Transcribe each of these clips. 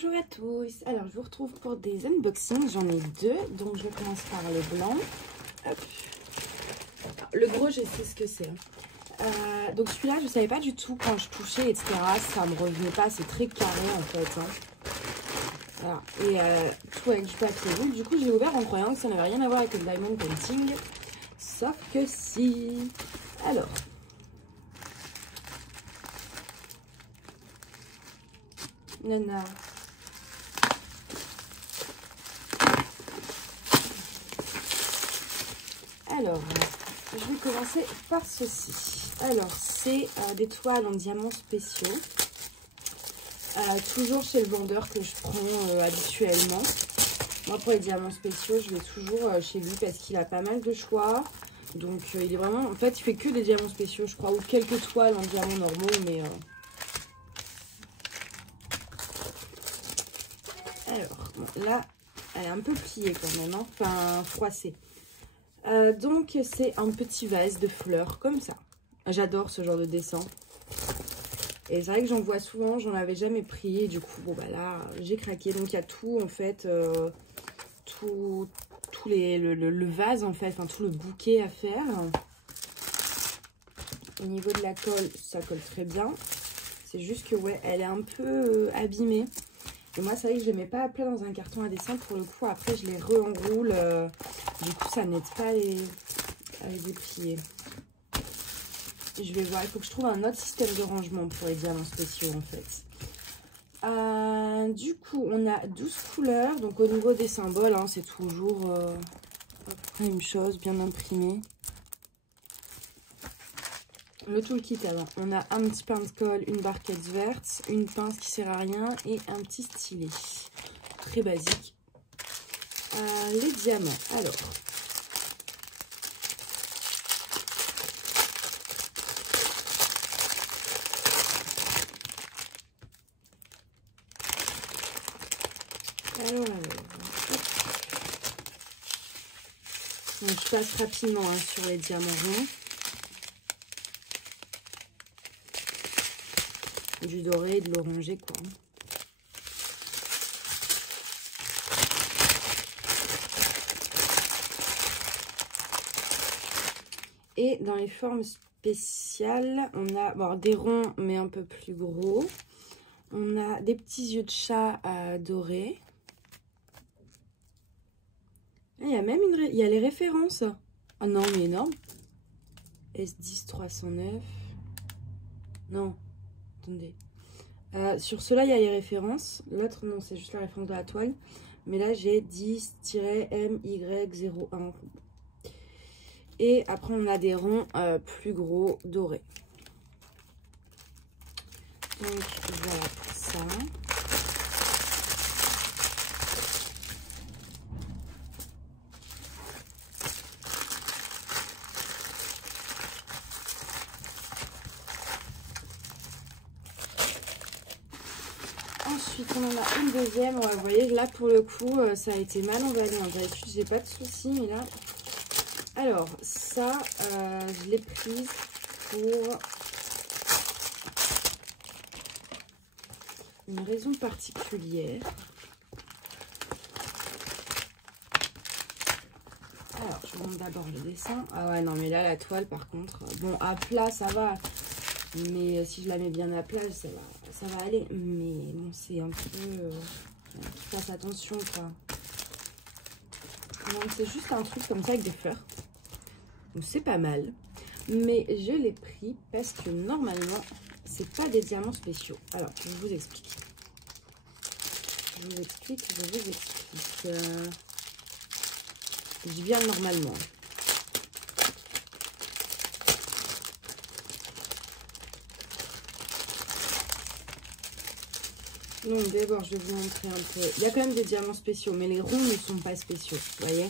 Bonjour à tous, alors je vous retrouve pour des unboxings, j'en ai deux, donc je commence par le blanc. Hop. Le gros je sais ce que c'est. Donc celui-là je savais pas du tout quand je touchais etc, ça me revenait pas, c'est très carré en fait. Voilà. Et tout avec du papier rouge, du coup j'ai ouvert en croyant que ça n'avait rien à voir avec le diamond painting, sauf que si. Alors. Nana. Alors, je vais commencer par ceci. Alors, c'est des toiles en diamants spéciaux. Toujours chez le vendeur que je prends habituellement. Moi, pour les diamants spéciaux, je vais toujours chez lui parce qu'il a pas mal de choix. Donc, il est vraiment... En fait, il fait que des diamants spéciaux, je crois. Ou quelques toiles en diamants normaux, mais... Alors, bon, là, elle est un peu pliée quand même, hein. Enfin, froissée. Donc c'est un petit vase de fleurs comme ça. J'adore ce genre de dessin. Et c'est vrai que j'en vois souvent, j'en avais jamais pris. Et du coup, bon bah là, j'ai craqué. Donc il y a tout en fait, le vase en fait, enfin tout le bouquet à faire. Au niveau de la colle, ça colle très bien. C'est juste que ouais, elle est un peu abîmée. Et moi, c'est vrai que je ne les mets pas à plat dans un carton à dessin. Pour le coup, après, je les re-enroule. Du coup, ça n'aide pas à les déplier. Je vais voir. Il faut que je trouve un autre système de rangement pour les diamants spéciaux, en fait. Du coup, on a 12 couleurs. Donc, au niveau des symboles, hein, c'est toujours à peu près une chose, bien imprimé. Le toolkit, alors, on a un petit pain de colle, une barquette verte, une pince qui sert à rien et un petit stylet. Très basique. Les diamants, alors. Alors. Donc, je passe rapidement hein, sur les diamants ronds. Du doré et de l'orangé, quoi. Et dans les formes spéciales, on a bon, des ronds, mais un peu plus gros. On a des petits yeux de chat dorés. Il y a même il y a les références. Ah non, mais énorme. S10 309. Non, attendez. Sur ceux-là, il y a les références. L'autre, non, c'est juste la référence de la toile. Mais là, j'ai 10-MY01. Et après, on a des ronds plus gros dorés. Donc, voilà pour ça. Ensuite, on en a une deuxième. Ouais, vous voyez, là, pour le coup, ça a été mal emballé. D'habitude, j'ai pas de soucis, mais là... Alors, ça, je l'ai prise pour une raison particulière. Alors, je vous montre d'abord le dessin. Ah ouais, non, mais là, la toile, par contre... Bon, à plat, ça va. Mais si je la mets bien à plat, ça va aller. Mais bon, c'est un peu... je fasse attention, quoi. Donc, c'est juste un truc comme ça avec des fleurs. Donc, c'est pas mal. Mais je l'ai pris parce que normalement, c'est pas des diamants spéciaux. Alors, je vous explique. Je vous explique. Je dis bien normalement. Donc d'abord, je vais vous montrer un peu. Il y a quand même des diamants spéciaux, mais les ronds ne sont pas spéciaux. Vous voyez,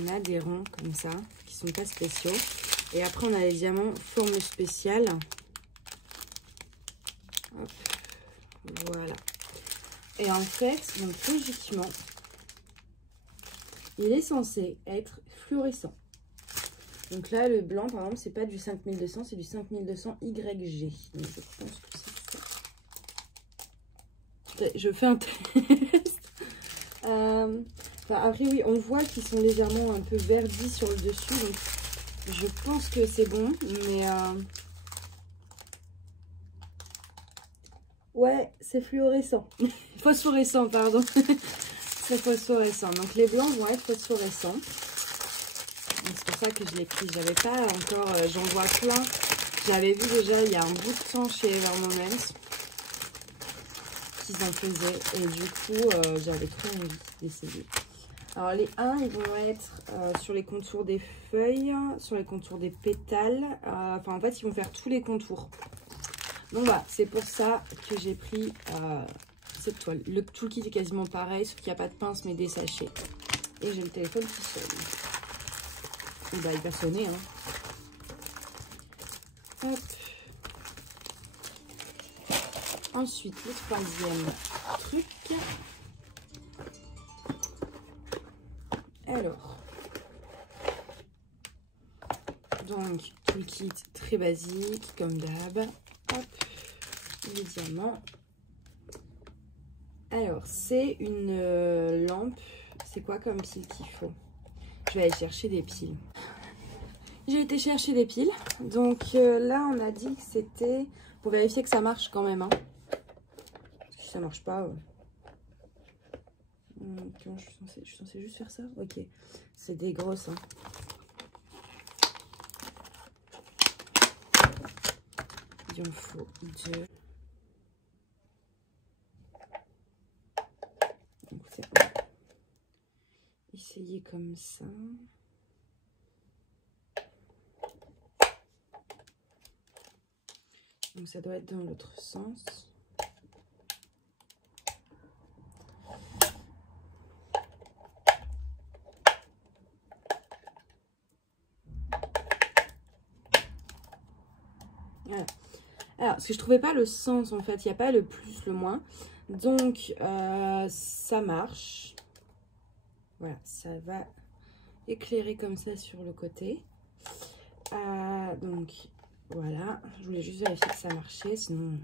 on a des ronds comme ça qui sont pas spéciaux. Et après, on a les diamants forme spéciale. Hop, voilà. Et en fait, donc logiquement, il est censé être fluorescent. Donc là, le blanc, par exemple, c'est pas du 5200, c'est du 5200 YG. Donc je pense que c'est ça. Je fais un test. Enfin, après, oui, on voit qu'ils sont légèrement un peu verdis sur le dessus. Donc, je pense que c'est bon. Mais... ouais, c'est fluorescent. Phosphorescent, pardon. C'est phosphorescent. Donc, les blancs vont être phosphorescents. C'est pour ça que je l'ai pris. J'avais pas encore... j'en vois plein. J'avais vu déjà il y a un bout de temps chez Evermoments qu'ils en faisaient. Et du coup, j'avais trop envie d'essayer. Alors, les 1, ils vont être sur les contours des feuilles, sur les contours des pétales. Enfin, en fait, ils vont faire tous les contours. Donc, voilà, c'est pour ça que j'ai pris cette toile. Tout le kit est quasiment pareil, sauf qu'il n'y a pas de pince, mais des sachets. Et j'ai le téléphone qui sonne. Et bah, il va sonner, hein. Hop. Ensuite, le troisième truc. Alors, donc tout le kit très basique comme d'hab. Hop, les diamants. Alors, c'est une lampe. C'est quoi comme pile qu'il faut? Je vais aller chercher des piles. J'ai été chercher des piles. Donc là, on a dit que c'était pour vérifier que ça marche quand même. Hein. Si ça marche pas... je suis censée juste faire ça? Ok. C'est des grosses. Hein. Il en faut 2. Donc c'est bon. Essayer comme ça. Donc ça doit être dans l'autre sens. Voilà. Alors, parce que je trouvais pas le sens en fait, il n'y a pas le plus, le moins. Donc, ça marche. Voilà, ça va éclairer comme ça sur le côté. Donc, voilà. Je voulais juste vérifier que ça marchait, sinon...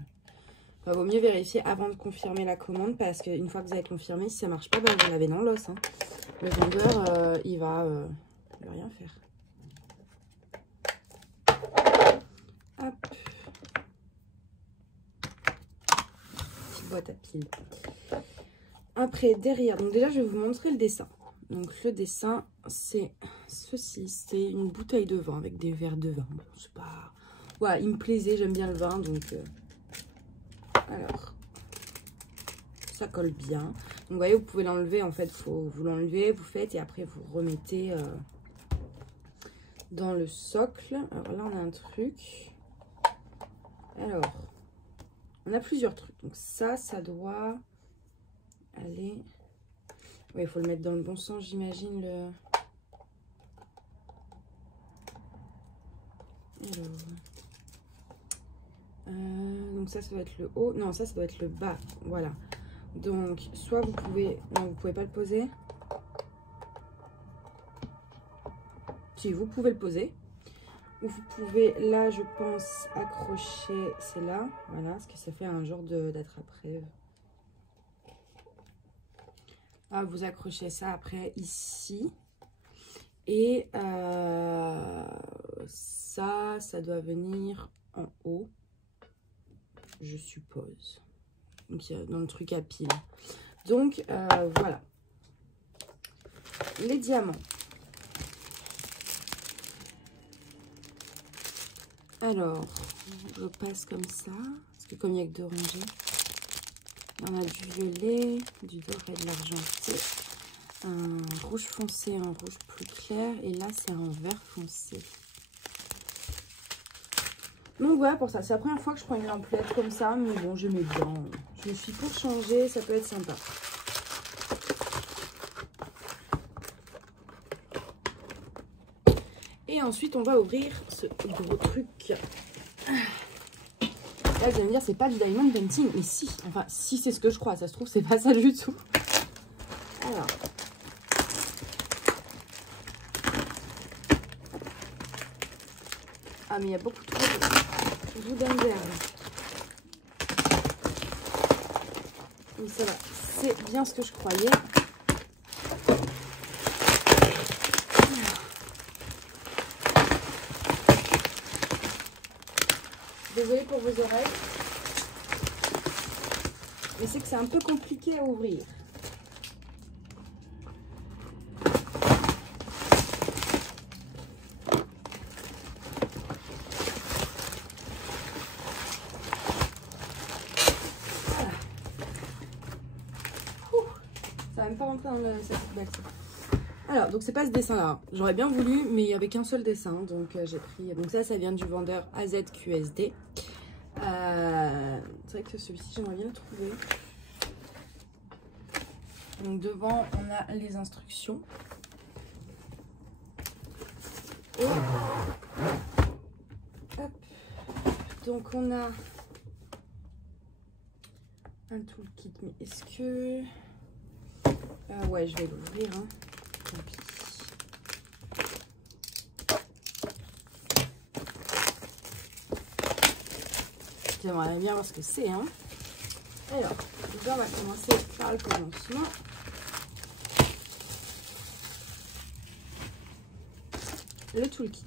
il vaut mieux vérifier avant de confirmer la commande parce qu'une fois que vous avez confirmé, si ça marche pas, bah, vous l'avez dans l'os. Hein. Le vendeur, il va rien faire. Hop. Petite boîte à piles. Après, derrière, donc déjà, je vais vous montrer le dessin. Donc, le dessin, c'est ceci. C'est une bouteille de vin avec des verres de vin. Bon, c'est pas... voilà, il me plaisait, j'aime bien le vin, donc... Alors, ça colle bien. Donc, vous voyez, vous pouvez l'enlever. En fait, faut vous l'enlever, vous faites et après, vous remettez dans le socle. Alors là, on a un truc. Alors, on a plusieurs trucs. Donc, ça doit aller... oui, il faut le mettre dans le bon sens, j'imagine. Donc ça doit être le haut. Non, ça doit être le bas. Voilà. Donc, soit vous pouvez... non, vous pouvez pas le poser. Si, vous pouvez le poser. Ou vous pouvez, là, je pense, accrocher... c'est là. Voilà, parce que ça fait un genre d'attrape-rêve. Ah, vous accrochez ça après ici. Et ça doit venir en haut, je suppose. Donc, dans le truc à pile. Donc, voilà. Les diamants. Alors, je passe comme ça. Parce que comme il n'y a que 2 rangées, on a du violet, du doré, de l'argenté, un rouge foncé, un rouge plus clair. Et là, c'est un vert foncé. Donc voilà pour ça. C'est la première fois que je prends une lamplette comme ça. Mais bon, j'aimais bien. Je me suis dit, pour changer, ça peut être sympa. Et ensuite, on va ouvrir ce gros truc. Là, vous allez me dire, c'est pas du diamond painting. Mais si, enfin, si c'est ce que je crois. Ça se trouve, c'est pas ça du tout. Alors. Ah, mais il y a beaucoup trop de Wooden Girl. Donc ça va, c'est bien ce que je croyais. Désolée pour vos oreilles. Mais c'est que c'est un peu compliqué à ouvrir. Voilà. Ça va même pas rentrer dans cette boîte. Alors, donc c'est pas ce dessin-là. J'aurais bien voulu, mais il n'y avait qu'un seul dessin. Donc j'ai pris... Donc ça vient du vendeur AZQSD. C'est vrai que celui-ci, j'aimerais bien le trouver. Donc devant, on a les instructions. Et... hop. Donc on a un toolkit. Mais est-ce que... ouais, je vais l'ouvrir. Hein. Tant pis. J'aimerais bien voir ce que c'est. Hein. Alors, déjà, on va commencer par le commencement. Le toolkit.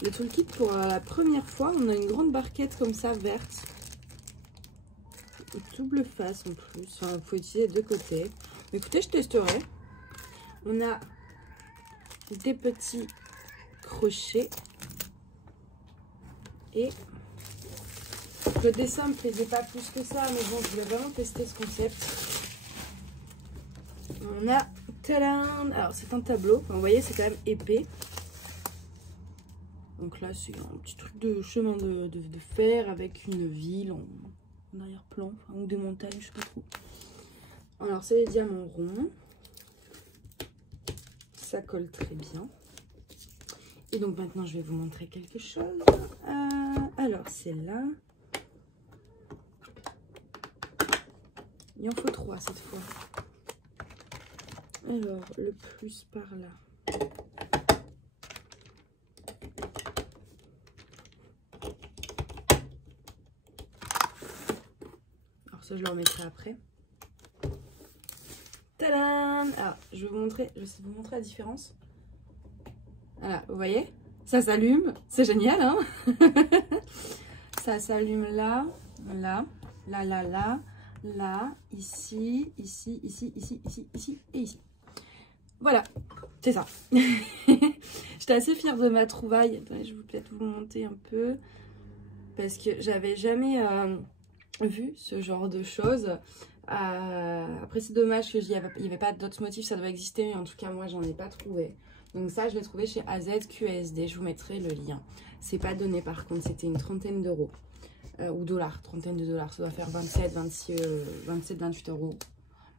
Le toolkit, pour la première fois, on a une grande barquette comme ça, verte. Double face en plus. Enfin, il faut utiliser les deux côtés. Mais écoutez, je testerai. On a des petits crochets. Et le dessin ne me plaisait pas plus que ça, mais bon, je voulais vraiment tester ce concept. On a, tadam! Alors c'est un tableau, enfin, vous voyez, c'est quand même épais. Donc là, c'est un petit truc de chemin de fer avec une ville en arrière-plan, enfin, ou des montagnes, je sais pas trop. Alors c'est les diamants ronds. Ça colle très bien. Et donc maintenant, je vais vous montrer quelque chose. Alors, c'est là. Il en faut 3 cette fois. Alors, le plus par là. Alors ça, je le remettrai après. Tadam! Alors, je vais vous montrer la différence. Voilà, vous voyez? Ça s'allume. C'est génial, hein? Ça s'allume là, là, là, là, là, là, ici, ici, ici, ici, ici, ici et ici. Voilà, c'est ça. J'étais assez fière de ma trouvaille. Attendez, je vais peut-être vous monter un peu. Parce que j'avais jamais vu ce genre de choses. Après, c'est dommage qu'il n'y avait pas d'autres motifs. Ça doit exister, mais en tout cas, moi, j'en ai pas trouvé. Donc ça, je l'ai trouvé chez AZQSD. Je vous mettrai le lien. C'est pas donné par contre, c'était une trentaine d'euros. Ou dollars, trentaine de dollars. Ça doit faire 27, 26, 27, 28 euros.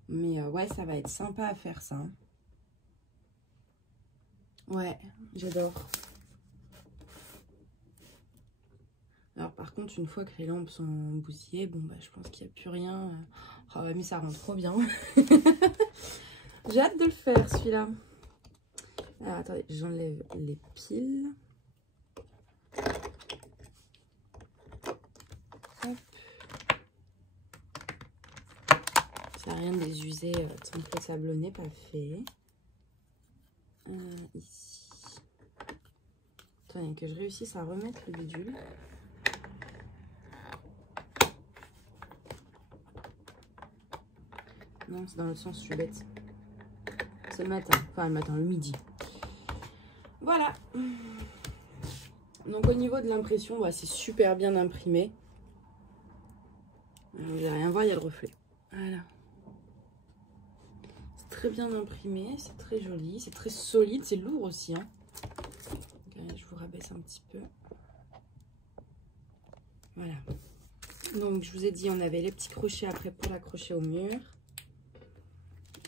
Mais ouais, ça va être sympa à faire ça. Ouais, j'adore. Alors par contre, une fois que les lampes sont bousillées, bon bah je pense qu'il n'y a plus rien. Oh ouais, mais ça rend trop bien. J'ai hâte de le faire celui-là. Alors attendez, j'enlève les piles. Hop. Ça n'a rien de désusé, template sablonné, pas fait. Ici. Attendez, que je réussisse à remettre le bidule. Non, c'est dans l'autre sens, je suis bête. C'est le matin, enfin le matin, le midi. Voilà. Donc au niveau de l'impression, bah, c'est super bien imprimé. Vous n'allez rien voir, il y a le reflet. Voilà. C'est très bien imprimé, c'est très joli, c'est très solide, c'est lourd aussi. Hein. Donc, je vous rabaisse un petit peu. Voilà. Donc je vous ai dit, on avait les petits crochets après pour l'accrocher au mur.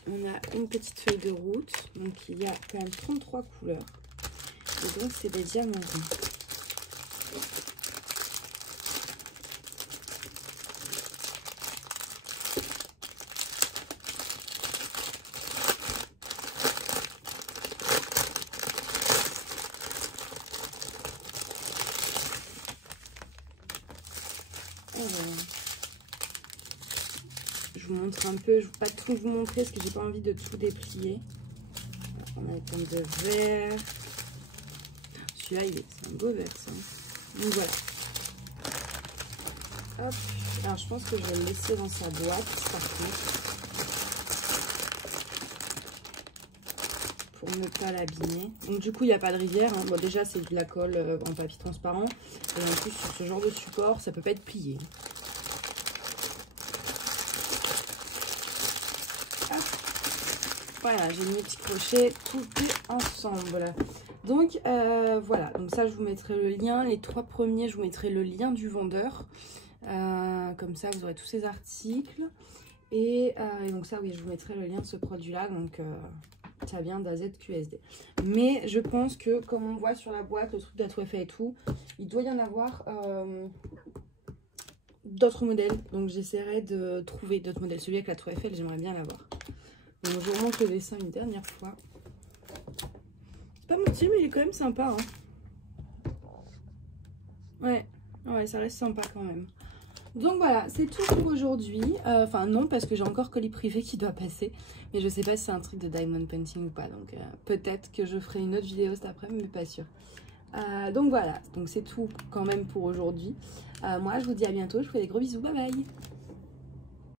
On a une petite feuille de route. Donc il y a quand même 33 couleurs. Et donc c'est des diamants ronds. je vous montre un peu. Je ne vais pas tout vous montrer parce que j'ai pas envie de tout déplier. On a les pommes de verre. Celui-là, c'est un beau vert, ça. Donc voilà. Hop. Alors, je pense que je vais le laisser dans sa boîte, par contre. Pour ne pas l'abîmer. Donc du coup il n'y a pas de rivière, hein. Bon, déjà c'est de la colle en papier transparent et en plus sur ce genre de support ça peut pas être plié. Ah. Voilà, j'ai mis mes petits crochets tout ensemble. Donc voilà, donc ça je vous mettrai le lien, les 3 premiers je vous mettrai le lien du vendeur, comme ça vous aurez tous ces articles et donc ça oui je vous mettrai le lien de ce produit là, donc ça vient d'AZQSD. Mais je pense que comme on voit sur la boîte, le truc d'A2FA et tout, il doit y en avoir d'autres modèles. Donc j'essaierai de trouver d'autres modèles. Celui avec la Tour Eiffel, j'aimerais bien l'avoir. Donc je vous remontre le dessin une dernière fois. C'est pas mon style, mais il est quand même sympa. Hein. Ouais, ça reste sympa quand même. Donc voilà, c'est tout pour aujourd'hui. Enfin non, parce que j'ai encore colis privé qui doit passer. Mais je sais pas si c'est un truc de diamond painting ou pas. Donc peut-être que je ferai une autre vidéo cet après-midi, mais pas sûr. Donc voilà, donc c'est tout quand même pour aujourd'hui. Moi je vous dis à bientôt, je vous fais des gros bisous, bye bye.